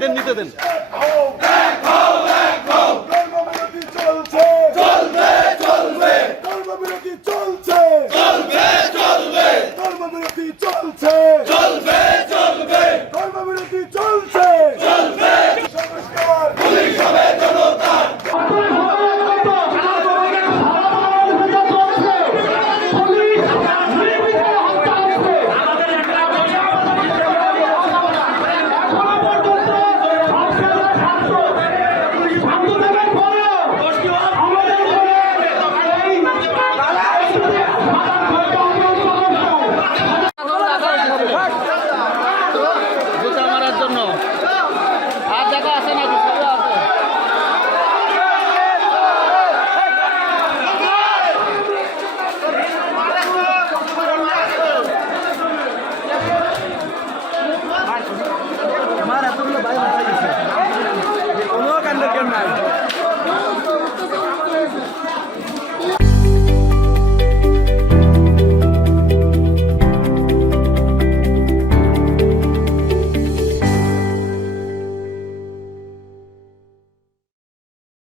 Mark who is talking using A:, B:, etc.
A: এদের নিতে দেন। Ke.